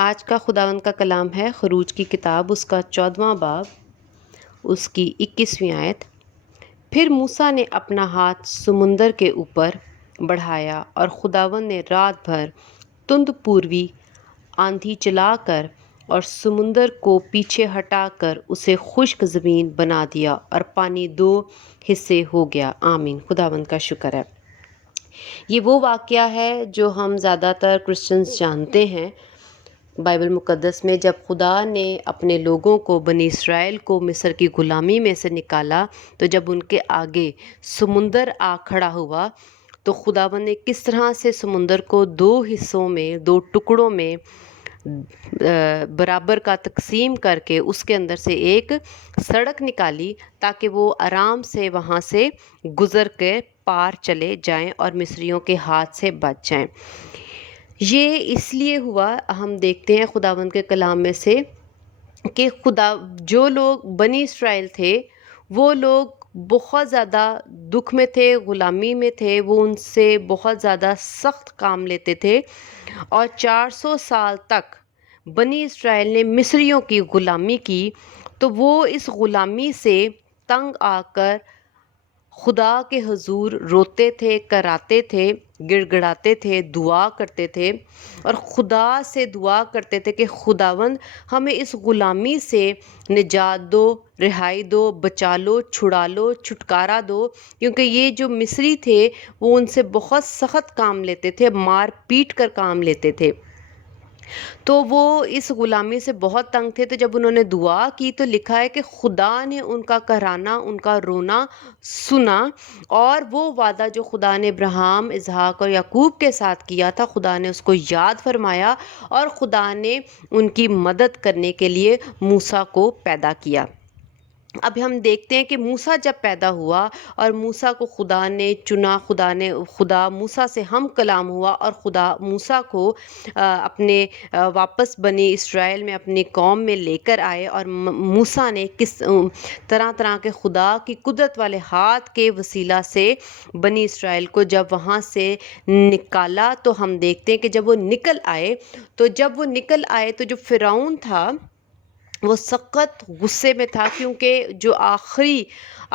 آج کا خداوند کا کلام ہے خروج کی کتاب، اس کا 14واں باب، اس کی 21ویں آیت۔ پھر موسیٰ نے اپنا ہاتھ سمندر کے اوپر بڑھایا اور خداوند نے رات بھر تند پوروی آندھی چلا کر اور سمندر کو پیچھے ہٹا کر اسے خشک زمین بنا دیا اور پانی 2 حصے ہو گیا۔ آمین۔ خداوند کا شکر ہے۔ یہ وہ واقعہ ہے جو ہم زیادہ تر کرسچنز جانتے ہیں بائبل مقدس میں، جب خدا نے اپنے لوگوں کو، بنی اسرائیل کو مصر کی غلامی میں سے نکالا، تو جب ان کے آگے سمندر آ کھڑا ہوا تو خداوند نے کس طرح سے سمندر کو 2 حصوں میں، 2 ٹکڑوں میں برابر کا تقسیم کر کے اس کے اندر سے ایک سڑک نکالی تاکہ وہ آرام سے وہاں سے گزر کے پار چلے جائیں اور مصریوں کے ہاتھ سے بچ جائیں۔ یہ اس لیے ہوا، ہم دیکھتے ہیں خداوند کے کلام میں سے کہ جو لوگ بنی اسرائیل تھے وہ لوگ بہت زیادہ دکھ میں تھے، غلامی میں تھے، وہ ان سے بہت زیادہ سخت کام لیتے تھے، اور 400 سال تک بنی اسرائیل نے مصریوں کی غلامی کی، تو وہ اس غلامی سے تنگ آ کر خدا کے حضور روتے تھے، کراتے تھے، گڑ گڑاتے تھے، دعا کرتے تھے اور خدا سے دعا کرتے تھے کہ خداوند ہمیں اس غلامی سے نجات دو، رہائی دو، بچا لو، چھڑا لو، چھٹکارا دو، کیونکہ یہ جو مصری تھے وہ ان سے بہت سخت کام لیتے تھے، مار پیٹ کر کام لیتے تھے، تو وہ اس غلامی سے بہت تنگ تھے۔ تو جب انہوں نے دعا کی تو لکھا ہے کہ خدا نے ان کا کرانا، ان کا رونا سنا، اور وہ وعدہ جو خدا نے ابراہیم، اسحاق اور یعقوب کے ساتھ کیا تھا، خدا نے اس کو یاد فرمایا اور خدا نے ان کی مدد کرنے کے لیے موسیٰ کو پیدا کیا۔ اب ہم دیکھتے ہیں کہ موسیٰ جب پیدا ہوا اور موسیٰ کو خدا نے چنا، خدا موسیٰ سے ہم کلام ہوا اور خدا موسیٰ کو اپنے واپس بنی اسرائیل میں اپنی قوم میں لے کر آئے، اور موسیٰ نے کس طرح کے خدا کی قدرت والے ہاتھ کے وسیلہ سے بنی اسرائیل کو جب وہاں سے نکالا، تو ہم دیکھتے ہیں کہ جب وہ نکل آئے تو جو فرعون تھا وہ سخت غصے میں تھا، کیونکہ جو آخری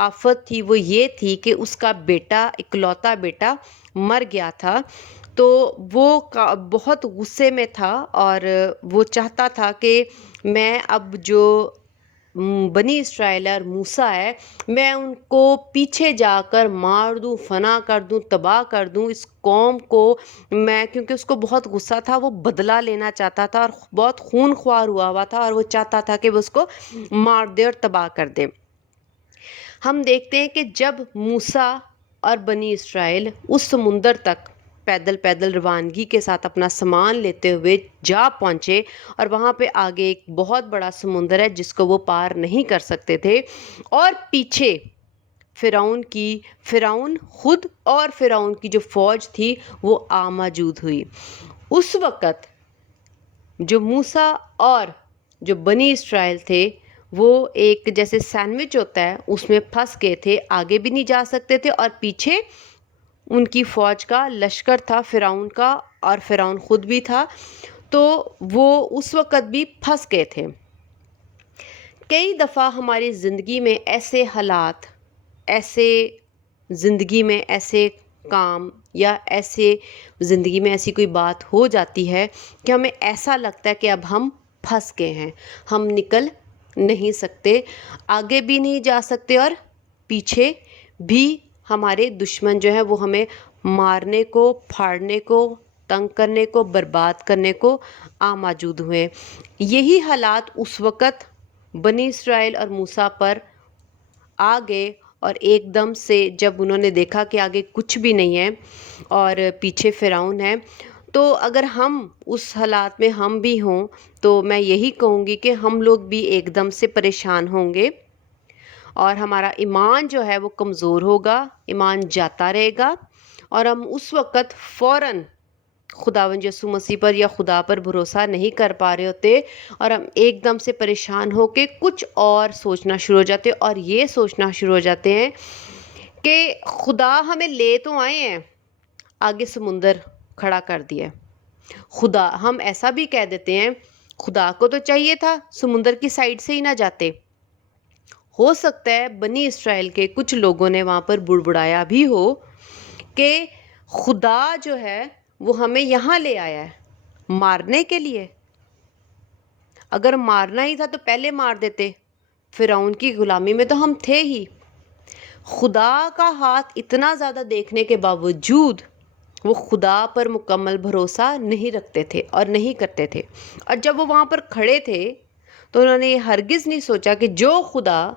آفت تھی وہ یہ تھی کہ اس کا بیٹا، اکلوتا بیٹا مر گیا تھا، تو وہ بہت غصے میں تھا اور وہ چاہتا تھا کہ میں اب جو بنی اسرائیل اور موسیٰ ہے، میں ان کو پیچھے جا کر مار دوں، فنا کر دوں، تباہ کر دوں اس قوم کو میں، کیونکہ اس کو بہت غصہ تھا، وہ بدلہ لینا چاہتا تھا اور بہت خون خوار ہوا تھا، اور وہ چاہتا تھا کہ وہ اس کو مار دے اور تباہ کر دے۔ ہم دیکھتے ہیں کہ جب موسیٰ اور بنی اسرائیل اس سمندر تک پیدل روانگی کے ساتھ اپنا سامان لیتے ہوئے جا پہنچے، اور وہاں پہ آگے ایک بہت بڑا سمندر ہے جس کو وہ پار نہیں کر سکتے تھے، اور پیچھے فرعون خود اور فرعون کی جو فوج تھی وہ موجود ہوئی۔ اس وقت جو موسیٰ اور جو بنی اسرائیل تھے وہ ایک جیسے سینڈوچ ہوتا ہے اس میں پھنس گئے تھے، آگے بھی نہیں جا سکتے تھے، اور پیچھے ان کی فوج کا لشکر تھا، فرعون کا، اور فرعون خود بھی تھا، تو وہ اس وقت بھی پھنس گئے تھے۔ کئی دفعہ ہماری زندگی میں ایسے حالات، زندگی میں ایسے کام یا زندگی میں ایسی کوئی بات ہو جاتی ہے کہ ہمیں ایسا لگتا ہے کہ اب ہم پھنس گئے ہیں، ہم نکل نہیں سکتے، آگے بھی نہیں جا سکتے، اور پیچھے بھی ہمارے دشمن جو ہیں وہ ہمیں مارنے کو، پھاڑنے کو، تنگ کرنے کو، برباد کرنے کو موجود ہوئے۔ یہی حالات اس وقت بنی اسرائیل اور موسیٰ پر آ گئے، اور ایک دم سے جب انہوں نے دیکھا کہ آگے کچھ بھی نہیں ہے اور پیچھے فرعون ہے، تو اگر ہم اس حالات میں ہم بھی ہوں تو میں یہی کہوں گی کہ ہم لوگ بھی ایک دم سے پریشان ہوں گے، اور ہمارا ایمان جو ہے وہ کمزور ہوگا، ایمان جاتا رہے گا، اور ہم اس وقت فوراً خداوند یسوع مسیح پر یا خدا پر بھروسہ نہیں کر پا رہے ہوتے، اور ہم ایک دم سے پریشان ہو کے کچھ اور سوچنا شروع ہو جاتے، اور یہ سوچنا شروع ہو جاتے ہیں کہ خدا ہمیں لے تو آئے ہیں، آگے سمندر کھڑا کر دیا، خدا ہم ایسا بھی کہہ دیتے ہیں خدا کو تو چاہیے تھا سمندر کی سائڈ سے ہی نہ جاتے. ہو سکتا ہے بنی اسرائیل کے کچھ لوگوں نے وہاں پر بڑبڑایا بھی ہو کہ خدا جو ہے وہ ہمیں یہاں لے آیا ہے مارنے کے لیے. اگر مارنا ہی تھا تو پہلے مار دیتے، فرعون کی غلامی میں تو ہم تھے ہی. خدا کا ہاتھ اتنا زیادہ دیکھنے کے باوجود وہ خدا پر مکمل بھروسہ نہیں رکھتے تھے اور نہیں کرتے تھے. اور جب وہ وہاں پر کھڑے تھے تو انہوں نے یہ ہرگز نہیں سوچا کہ جو خدا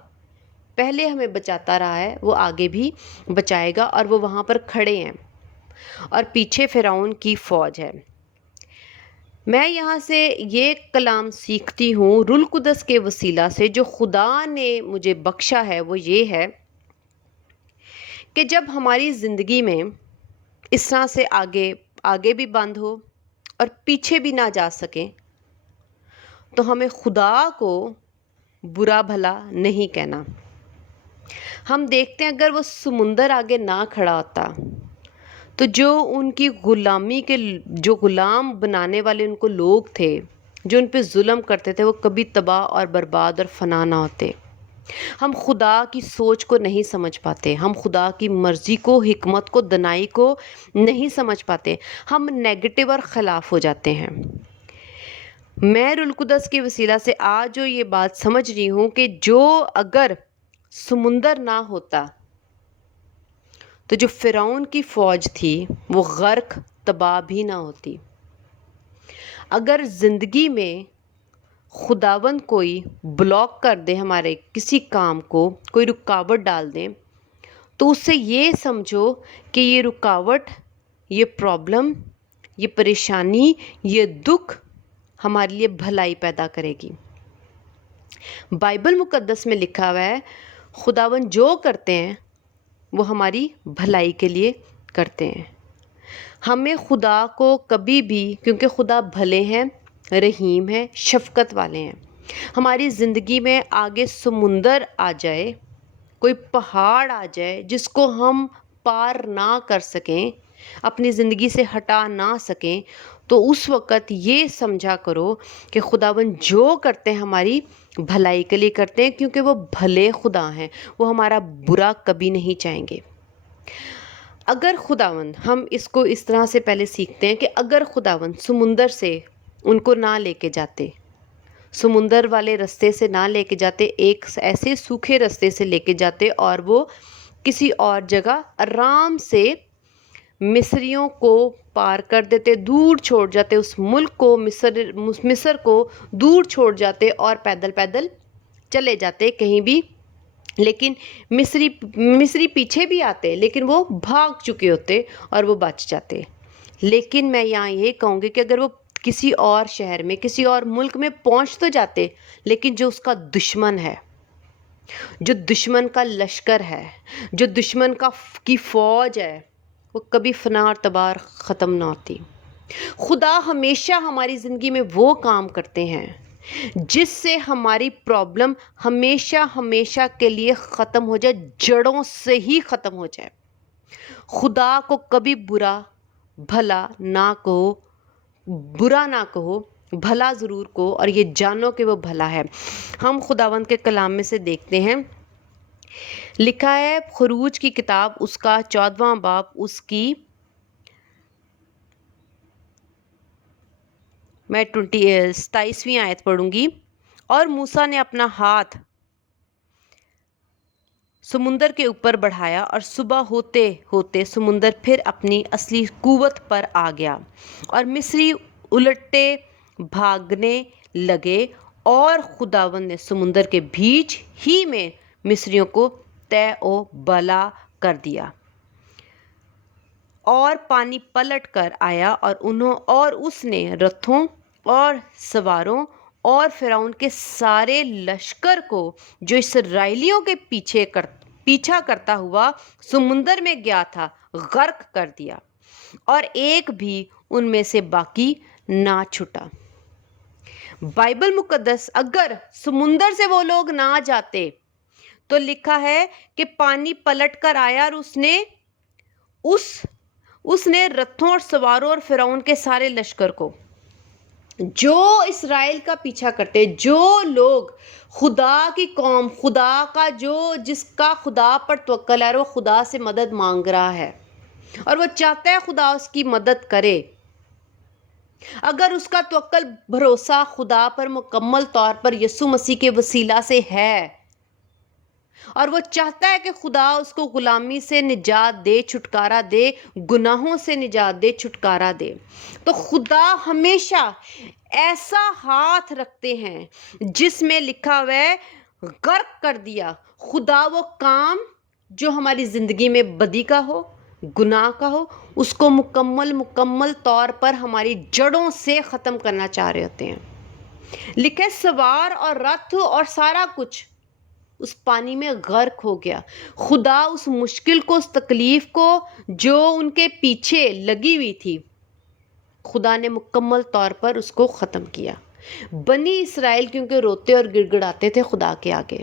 پہلے ہمیں بچاتا رہا ہے وہ آگے بھی بچائے گا. اور وہ وہاں پر کھڑے ہیں اور پیچھے فرعون کی فوج ہے. میں یہاں سے یہ کلام سیکھتی ہوں روح القدس کے وسیلہ سے جو خدا نے مجھے بخشا ہے، وہ یہ ہے کہ جب ہماری زندگی میں اس طرح سے آگے بھی بند ہو اور پیچھے بھی نہ جا سکیں تو ہمیں خدا کو برا بھلا نہیں کہنا. ہم دیکھتے ہیں اگر وہ سمندر آگے نہ کھڑا ہوتا تو جو ان کی غلامی کے جو غلام بنانے والے ان کو لوگ تھے جو ان پہ ظلم کرتے تھے وہ کبھی تباہ اور برباد اور فنا نہ ہوتے. ہم خدا کی سوچ کو نہیں سمجھ پاتے، ہم خدا کی مرضی کو، حکمت کو، دانائی کو نہیں سمجھ پاتے، ہم نیگیٹو اور خلاف ہو جاتے ہیں. میں روح القدس کے وسیلہ سے آج جو یہ بات سمجھ رہی ہوں کہ جو اگر سمندر نہ ہوتا تو جو فرعون کی فوج تھی وہ غرق تباہ بھی نہ ہوتی. اگر زندگی میں خداوند کوئی بلاک کر دے، ہمارے کسی کام کو کوئی رکاوٹ ڈال دیں، تو اس سے یہ سمجھو کہ یہ رکاوٹ، یہ پرابلم، یہ پریشانی، یہ دکھ ہمارے لیے بھلائی پیدا کرے گی. بائبل مقدس میں لکھا ہوا ہے خداوند جو کرتے ہیں وہ ہماری بھلائی کے لیے کرتے ہیں. ہمیں خدا کو کبھی بھی، کیونکہ خدا بھلے ہیں، رحیم ہیں، شفقت والے ہیں، ہماری زندگی میں آگے سمندر آ جائے، کوئی پہاڑ آ جائے جس کو ہم پار نہ کر سکیں، اپنی زندگی سے ہٹا نہ سکیں، تو اس وقت یہ سمجھا کرو کہ خداوند جو کرتے ہیں ہماری بھلائی کے لیے کرتے ہیں، کیونکہ وہ بھلے خدا ہیں، وہ ہمارا برا کبھی نہیں چاہیں گے. اگر خداوند، ہم اس کو اس طرح سے پہلے سیکھتے ہیں کہ اگر خداوند سمندر سے ان کو نہ لے کے جاتے، سمندر والے رستے سے نہ لے کے جاتے، ایک ایسے سوکھے رستے سے لے کے جاتے اور وہ کسی اور جگہ آرام سے مصریوں کو پار کر دیتے، دور چھوڑ جاتے، اس ملک کو، مصر کو دور چھوڑ جاتے اور پیدل پیدل چلے جاتے کہیں بھی. لیکن مصری پیچھے بھی آتے لیکن وہ بھاگ چکے ہوتے اور وہ بچ جاتے. لیکن میں یہاں یہ کہوں گی کہ اگر وہ کسی اور شہر میں، کسی اور ملک میں پہنچ تو جاتے، لیکن جو اس کا دشمن ہے، جو دشمن کا لشکر ہے، جو دشمن کی فوج ہے، وہ کبھی فنا اور تباہ ختم نہ ہوتی. خدا ہمیشہ ہماری زندگی میں وہ کام کرتے ہیں جس سے ہماری پرابلم ہمیشہ کے لیے ختم ہو جائے، جڑوں سے ہی ختم ہو جائے. خدا کو کبھی برا نہ کہو، بھلا ضرور کہو، اور یہ جانو کہ وہ بھلا ہے. ہم خداوند کے کلام میں سے دیکھتے ہیں، لکھا ہے خروج کی کتاب اس کا 14واں باب، اس کی میں 27ویں آیت پڑھوں گی. اور موسیٰ نے اپنا ہاتھ سمندر کے اوپر بڑھایا اور صبح ہوتے ہوتے سمندر پھر اپنی اصلی قوت پر آ گیا اور مصری الٹے بھاگنے لگے، اور خداوند نے سمندر کے بیچ ہی میں مصریوں کو طے و بالا کر دیا اور پانی پلٹ کر آیا اور اس نے رتھوں اور سواروں اور فرعون کے سارے لشکر کو جو اسرائیلیوں کے پیچھا کرتا ہوا سمندر میں گیا تھا غرق کر دیا، اور ایک بھی ان میں سے باقی نہ چھٹا. بائبل مقدس اگر سمندر سے وہ لوگ نہ جاتے تو لکھا ہے کہ پانی پلٹ کر آیا اور اس نے رتھوں اور سواروں اور فرعون کے سارے لشکر کو جو اسرائیل کا پیچھا کرتے، جو لوگ خدا کی قوم، خدا کا جس کا خدا پر توکل ہے اور وہ خدا سے مدد مانگ رہا ہے اور وہ چاہتا ہے خدا اس کی مدد کرے، اگر اس کا توکل بھروسہ خدا پر مکمل طور پر یسوع مسیح کے وسیلہ سے ہے اور وہ چاہتا ہے کہ خدا اس کو غلامی سے نجات دے، چھٹکارا دے، گناہوں سے نجات دے، چھٹکارا دے، تو خدا ہمیشہ ایسا ہاتھ رکھتے ہیں جس میں لکھا ہوا ہے غرق کر دیا۔ خدا وہ کام جو ہماری زندگی میں بدی کا ہو، گناہ کا ہو، اس کو مکمل طور پر ہماری جڑوں سے ختم کرنا چاہ رہے ہوتے ہیں۔ لکھے سوار اور رتھ اور سارا کچھ اس پانی میں غرق ہو گیا۔ خدا اس مشکل کو، اس تکلیف کو جو ان کے پیچھے لگی ہوئی تھی، خدا نے مکمل طور پر اس کو ختم کیا۔ بنی اسرائیل کیونکہ روتے اور گڑ گڑاتے تھے خدا کے آگے،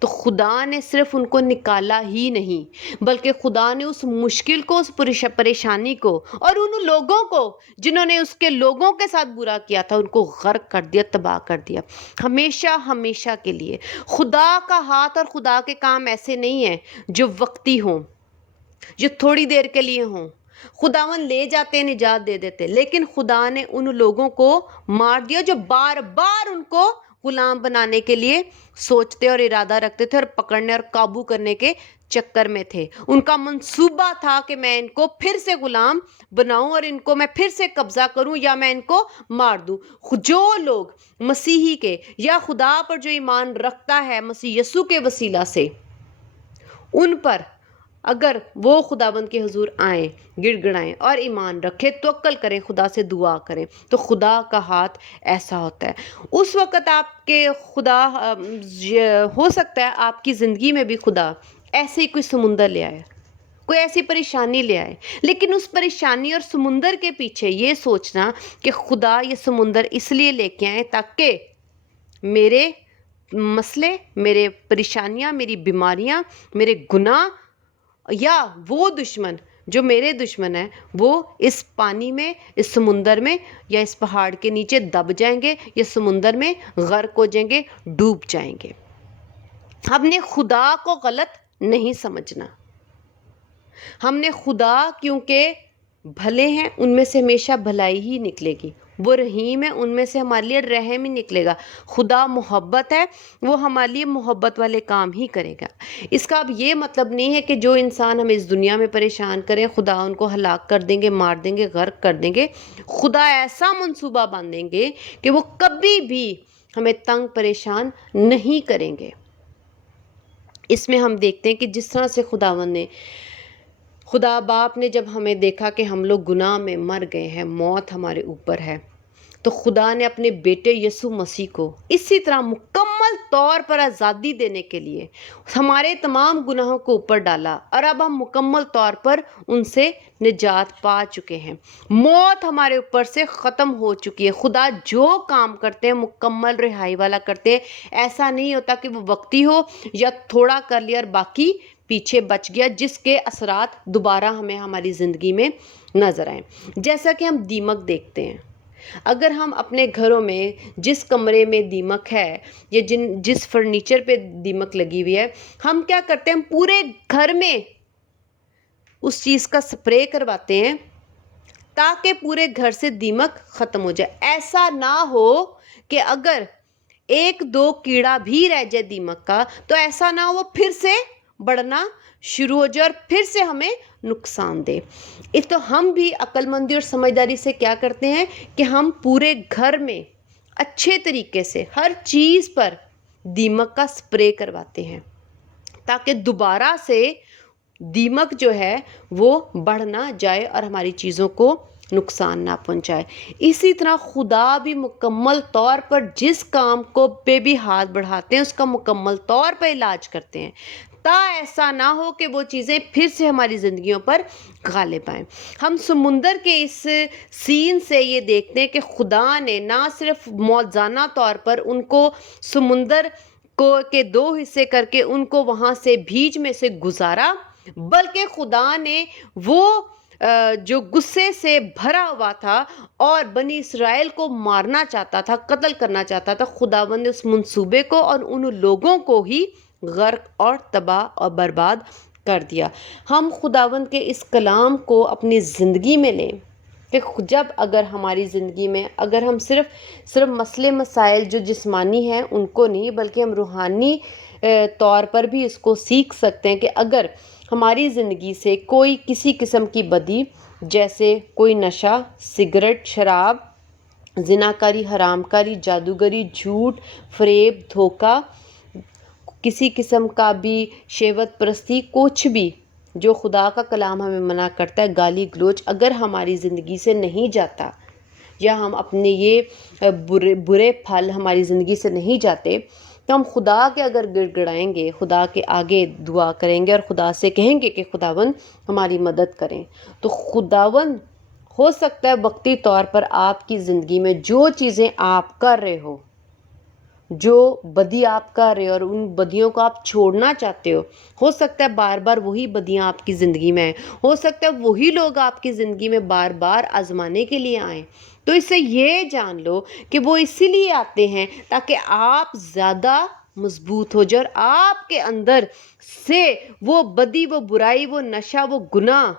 تو خدا نے صرف ان کو نکالا ہی نہیں بلکہ خدا نے اس مشکل کو، اس پریشانی کو اور ان لوگوں کو جنہوں نے اس کے لوگوں کے ساتھ برا کیا تھا، ان کو غرق کر دیا، تباہ کر دیا، ہمیشہ کے لیے۔ خدا کا ہاتھ اور خدا کے کام ایسے نہیں ہیں جو وقتی ہوں، جو تھوڑی دیر کے لیے ہوں۔ خداوند لے جاتے، نجات دے دیتے، لیکن خدا نے ان لوگوں کو مار دیا جو بار بار ان کو غلام بنانے کے لیے سوچتے اور ارادہ رکھتے تھے اور پکڑنے اور قابو کرنے کے چکر میں تھے۔ ان کا منصوبہ تھا کہ میں ان کو پھر سے غلام بناؤں اور ان کو میں پھر سے قبضہ کروں یا میں ان کو مار دوں۔ جو لوگ مسیحی کے یا خدا پر جو ایمان رکھتا ہے مسیح یسوع کے وسیلہ سے، ان پر اگر وہ خداوند کے حضور آئیں، گڑ گڑائیں اور ایمان رکھیں، توکل کریں، خدا سے دعا کریں، تو خدا کا ہاتھ ایسا ہوتا ہے۔ اس وقت آپ کے خدا ہو سکتا ہے آپ کی زندگی میں بھی خدا ایسے ہی کوئی سمندر لے آئے، کوئی ایسی پریشانی لے آئے، لیکن اس پریشانی اور سمندر کے پیچھے یہ سوچنا کہ خدا یہ سمندر اس لیے لے کے آئے تاکہ میرے مسئلے، میرے پریشانیاں، میری بیماریاں، میرے گناہ یا وہ دشمن جو میرے دشمن ہیں وہ اس پانی میں، اس سمندر میں یا اس پہاڑ کے نیچے دب جائیں گے یا سمندر میں غرق ہو جائیں گے، ڈوب جائیں گے۔ ہم نے خدا کو غلط نہیں سمجھنا۔ ہم نے خدا کیونکہ بھلے ہیں، ان میں سے ہمیشہ بھلائی ہی نکلے گی۔ وہ رحیم ہے، ان میں سے ہمارے لیے رحم ہی نکلے گا۔ خدا محبت ہے، وہ ہمارے لیے محبت والے کام ہی کرے گا۔ اس کا اب یہ مطلب نہیں ہے کہ جو انسان ہمیں اس دنیا میں پریشان کریں خدا ان کو ہلاک کر دیں گے، مار دیں گے، غرق کر دیں گے۔ خدا ایسا منصوبہ باندھیں گے کہ وہ کبھی بھی ہمیں تنگ پریشان نہیں کریں گے۔ اس میں ہم دیکھتے ہیں کہ جس طرح سے خدا باپ نے جب ہمیں دیکھا کہ ہم لوگ گناہ میں مر گئے ہیں، موت ہمارے اوپر ہے، تو خدا نے اپنے بیٹے یسوع مسیح کو اسی طرح مکمل طور پر آزادی دینے کے لیے ہمارے تمام گناہوں کو اوپر ڈالا اور اب ہم مکمل طور پر ان سے نجات پا چکے ہیں۔ موت ہمارے اوپر سے ختم ہو چکی ہے۔ خدا جو کام کرتے ہیں مکمل رہائی والا کرتے ہیں۔ ایسا نہیں ہوتا کہ وہ وقتی ہو یا تھوڑا کر لیا اور باقی پیچھے بچ گیا، جس کے اثرات دوبارہ ہمیں ہماری زندگی میں نظر آئیں۔ جیسا کہ ہم دیمک دیکھتے ہیں، اگر ہم اپنے گھروں میں جس کمرے میں دیمک ہے یا جس فرنیچر پہ دیمک لگی ہوئی ہے، ہم کیا کرتے ہیں؟ ہم پورے گھر میں اس چیز کا سپرے کرواتے ہیں تاکہ پورے گھر سے دیمک ختم ہو جائے۔ ایسا نہ ہو کہ اگر ایک دو کیڑا بھی رہ جائے دیمک کا تو ایسا نہ ہو وہ پھر سے بڑھنا شروع ہو جائے اور پھر سے ہمیں نقصان دے۔ اس تو ہم بھی عقل مندی اور سمجھداری سے کیا کرتے ہیں کہ ہم پورے گھر میں اچھے طریقے سے ہر چیز پر دیمک کا سپرے کرواتے ہیں تاکہ دوبارہ سے دیمک جو ہے وہ بڑھ نہ جائے اور ہماری چیزوں کو نقصان نہ پہنچائے۔ اسی طرح خدا بھی مکمل طور پر جس کام کو پہ بھی ہاتھ بڑھاتے ہیں اس کا مکمل طور پر علاج کرتے ہیں تا ایسا نہ ہو کہ وہ چیزیں پھر سے ہماری زندگیوں پر غالب آئیں۔ ہم سمندر کے اس سین سے یہ دیکھتے ہیں کہ خدا نے نہ صرف موجزانہ طور پر ان کو سمندر کے دو حصے کر کے ان کو وہاں سے بھیج میں سے گزارا، بلکہ خدا نے وہ جو غصے سے بھرا ہوا تھا اور بنی اسرائیل کو مارنا چاہتا تھا، قتل کرنا چاہتا تھا، خداوند نے اس منصوبے کو اور ان لوگوں کو ہی غرق اور تباہ اور برباد کر دیا۔ ہم خداوند کے اس کلام کو اپنی زندگی میں لیں کہ جب اگر ہماری زندگی میں اگر ہم صرف مسئلے مسائل جو جسمانی ہیں ان کو نہیں، بلکہ ہم روحانی طور پر بھی اس کو سیکھ سکتے ہیں کہ اگر ہماری زندگی سے کوئی کسی قسم کی بدی، جیسے کوئی نشہ، سگریٹ، شراب، زناکاری، حرام کاری، جادوگری، جھوٹ، فریب، دھوکہ، کسی قسم کا بھی شہوت پرستی، کچھ بھی جو خدا کا کلام ہمیں منع کرتا ہے، گالی گلوچ، اگر ہماری زندگی سے نہیں جاتا یا ہم اپنے یہ برے پھل ہماری زندگی سے نہیں جاتے، تو ہم خدا کے اگر گڑ گڑائیں گے، خدا کے آگے دعا کریں گے اور خدا سے کہیں گے کہ خداوند ہماری مدد کریں، تو خداوند ہو سکتا ہے وقتی طور پر آپ کی زندگی میں جو چیزیں آپ کر رہے جو بدی آپ کر رہے ہو اور ان بدیوں کو آپ چھوڑنا چاہتے ہو سکتا ہے بار بار وہی بدیاں آپ کی زندگی میں آئیں، ہو سکتا ہے وہی لوگ آپ کی زندگی میں بار بار آزمانے کے لیے آئیں، تو اس سے یہ جان لو کہ وہ اسی لیے آتے ہیں تاکہ آپ زیادہ مضبوط ہو جائے اور آپ کے اندر سے وہ بدی، وہ برائی، وہ نشہ، وہ گناہ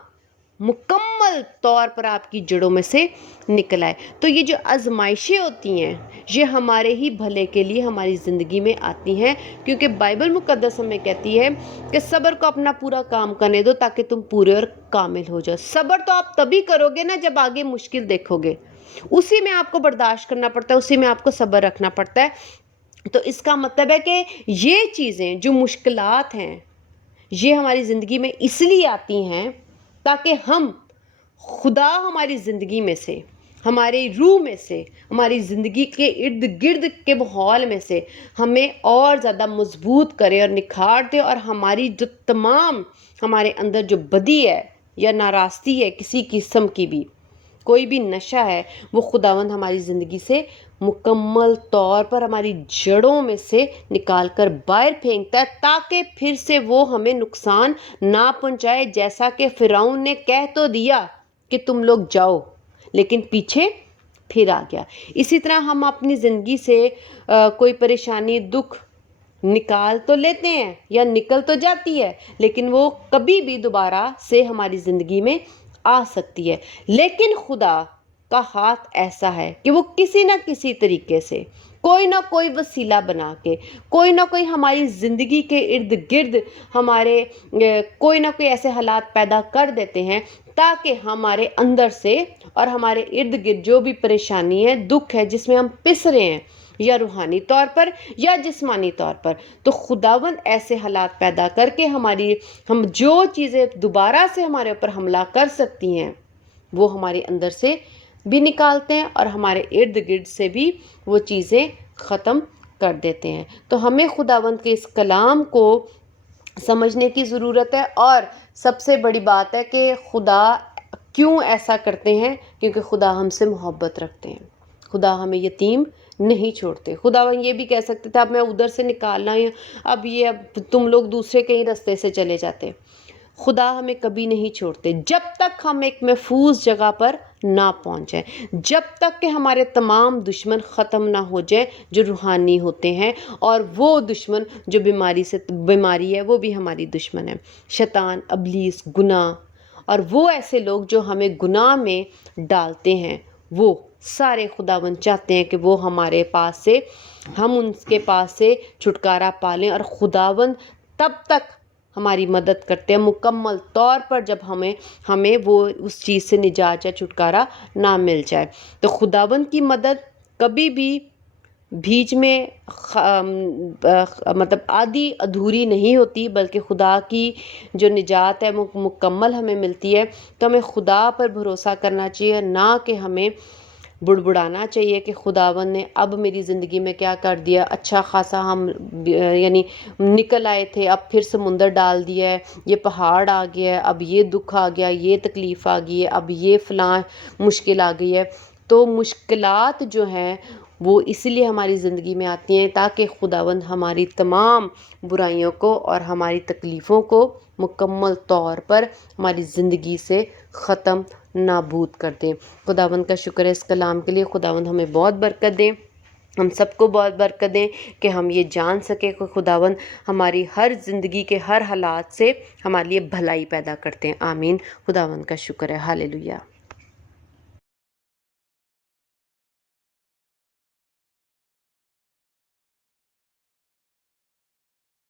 مکمل طور پر آپ کی جڑوں میں سے نکل آئے۔ تو یہ جو آزمائشیں ہوتی ہیں یہ ہمارے ہی بھلے کے لیے ہماری زندگی میں آتی ہیں، کیونکہ بائبل مقدس ہمیں کہتی ہے کہ صبر کو اپنا پورا کام کرنے دو تاکہ تم پورے اور کامل ہو جاؤ۔ صبر تو آپ تبھی کرو گے نا جب آگے مشکل دیکھو گے، اسی میں آپ کو برداشت کرنا پڑتا ہے، اسی میں آپ کو صبر رکھنا پڑتا ہے۔ تو اس کا مطلب ہے کہ یہ چیزیں جو مشکلات ہیں یہ ہماری زندگی میں اس لیے آتی ہیں تاکہ ہم خدا ہماری زندگی میں سے، ہماری روح میں سے، ہماری زندگی کے ارد گرد کے ماحول میں سے ہمیں اور زیادہ مضبوط کرے اور نکھار دے، اور ہماری جو تمام ہمارے اندر جو بدی ہے یا ناراستی ہے کسی قسم کی بھی، کوئی بھی نشہ ہے، وہ خداوند ہماری زندگی سے مکمل طور پر ہماری جڑوں میں سے نکال کر باہر پھینکتا ہے تاکہ پھر سے وہ ہمیں نقصان نہ پہنچائے، جیسا کہ فرعون نے کہہ تو دیا کہ تم لوگ جاؤ لیکن پیچھے پھر آ گیا۔ اسی طرح ہم اپنی زندگی سے کوئی پریشانی، دکھ نکال تو لیتے ہیں یا نکل تو جاتی ہے، لیکن وہ کبھی بھی دوبارہ سے ہماری زندگی میں آ سکتی ہے۔ لیکن خدا کا ہاتھ ایسا ہے کہ وہ کسی نہ کسی طریقے سے، کوئی نہ کوئی وسیلہ بنا کے، کوئی نہ کوئی ہماری زندگی کے ارد گرد ہمارے کوئی نہ کوئی ایسے حالات پیدا کر دیتے ہیں تاکہ ہمارے اندر سے اور ہمارے ارد گرد جو بھی پریشانی ہے، دکھ ہے جس میں ہم پس رہے ہیں، یا روحانی طور پر یا جسمانی طور پر، تو خداوند ایسے حالات پیدا کر کے ہم جو چیزیں دوبارہ سے ہمارے اوپر حملہ کر سکتی ہیں وہ ہمارے اندر سے بھی نکالتے ہیں اور ہمارے ارد گرد سے بھی وہ چیزیں ختم کر دیتے ہیں۔ تو ہمیں خداوند کے اس کلام کو سمجھنے کی ضرورت ہے، اور سب سے بڑی بات ہے کہ خدا کیوں ایسا کرتے ہیں، کیونکہ خدا ہم سے محبت رکھتے ہیں، خدا ہمیں یتیم نہیں چھوڑتے۔ خدا یہ بھی کہہ سکتے تھے اب میں ادھر سے نکالنا ہی، اب تم لوگ دوسرے کہیں رستے سے چلے جاتے۔ خدا ہمیں کبھی نہیں چھوڑتے جب تک ہم ایک محفوظ جگہ پر نہ پہنچ جائیں، جب تک کہ ہمارے تمام دشمن ختم نہ ہو جائیں جو روحانی ہوتے ہیں، اور وہ دشمن جو بیماری ہے وہ بھی ہماری دشمن ہے، شیطان، ابلیس، گناہ، اور وہ ایسے لوگ جو ہمیں گناہ میں ڈالتے ہیں، وہ سارے خداوند چاہتے ہیں کہ وہ ہمارے پاس سے، ہم ان کے پاس سے چھٹکارا پالیں، اور خداوند تب تک ہماری مدد کرتے ہیں مکمل طور پر جب ہمیں وہ اس چیز سے نجات یا چھٹکارا نہ مل جائے۔ تو خداوند کی مدد کبھی بھی بیچ میں مطلب آدھی ادھوری نہیں ہوتی، بلکہ خدا کی جو نجات ہے وہ مکمل ہمیں ملتی ہے۔ تو ہمیں خدا پر بھروسہ کرنا چاہیے، نہ کہ ہمیں بڑبڑانا چاہیے کہ خداوند نے اب میری زندگی میں کیا کر دیا، اچھا خاصا ہم یعنی نکل آئے تھے، اب پھر سمندر ڈال دیا ہے، یہ پہاڑ آ گیا ہے، اب یہ دکھ آ گیا، یہ تکلیف آ گئی ہے، اب یہ فلاں مشکل آ گئی ہے۔ تو مشکلات جو ہیں وہ اس لیے ہماری زندگی میں آتی ہیں تاکہ خداوند ہماری تمام برائیوں کو اور ہماری تکلیفوں کو مکمل طور پر ہماری زندگی سے ختم نابود کر دیں۔ خداوند کا شکر ہے اس کلام کے لیے۔ خداوند ہمیں بہت برکت دیں، ہم سب کو بہت برکت دیں کہ ہم یہ جان سکیں کہ خداوند ہماری ہر زندگی کے ہر حالات سے ہمارے لیے بھلائی پیدا کرتے ہیں۔ آمین۔ خداوند کا شکر ہے۔ ہاللیلویہ۔